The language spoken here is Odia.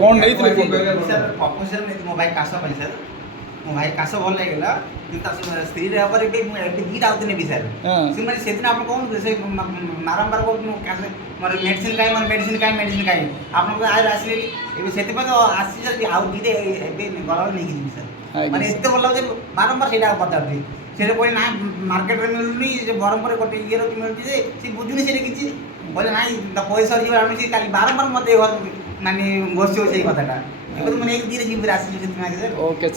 କ'ଣ ନେଇଥିଲେ କୁହନ୍ତୁ? ସାର୍ ପ୍ରପୋଜାଲ୍ ନେଇଥିଲି ମୋ ଭାଇ କାଶ ପାଇଁ ସାର୍। ମୋ ଭାଇ କାଶ ଭଲ ହେଇଗଲା କିନ୍ତୁ ତା ସ୍ତ୍ରୀରେ ହେବାର ଏବେ ମୁଁ ଏବେ ଦୁଇଟା ଆଉତି ନେବି ସାର୍। ହଁ। ସେମାନେ ସେଦିନ ଆପଣ କହୁଥିଲେ ସେ ବାରମ୍ବାର କହୁଛନ୍ତି କାଶ ମୋର ମେଡ଼ିସିନ କାହିଁ ମେଡ଼ିସିନ କାହିଁ ଆପଣଙ୍କ ଆହୁରି ଆସିଲେନି ଏବେ ସେଥିପାଇଁ ତ ଆସିଛି ସାର୍ ଆଉ ଦୁଇଟା ଏବେ ଗଲାବେଳେ ନେଇକି ଯିବି ସାର୍। ଆଜ୍ଞା ମାନେ ସାର୍। ଏତେ ଭଲ ଲାଗୁଛି ବାରମ୍ବାର ସେଇଟା ପଚାରୁଛି ସେଟା କହିଲେ ନା ମାର୍କେଟରେ ମିଳୁନି ସେ ବ୍ରହ୍ମପୁରରେ ଗୋଟେ ଇଏର ମିଳୁଛି ଯେ ସେ ବୁଝୁନି ସେଟା କିଛି କହିଲେ ନାଇଁ ତା ପଇସା ଯିବ ଆଣୁଛି କାଲି ବାରମ୍ବାର ମୋତେ ମାନେ ବସିବ ସେଇ କଥାଟା ଏବେ ତ ମୁଁ ନେଇକି ଧୀରେ ଯିବି ଆସିଛି ସେଥିପାଇଁ ସାର୍। Okay sir.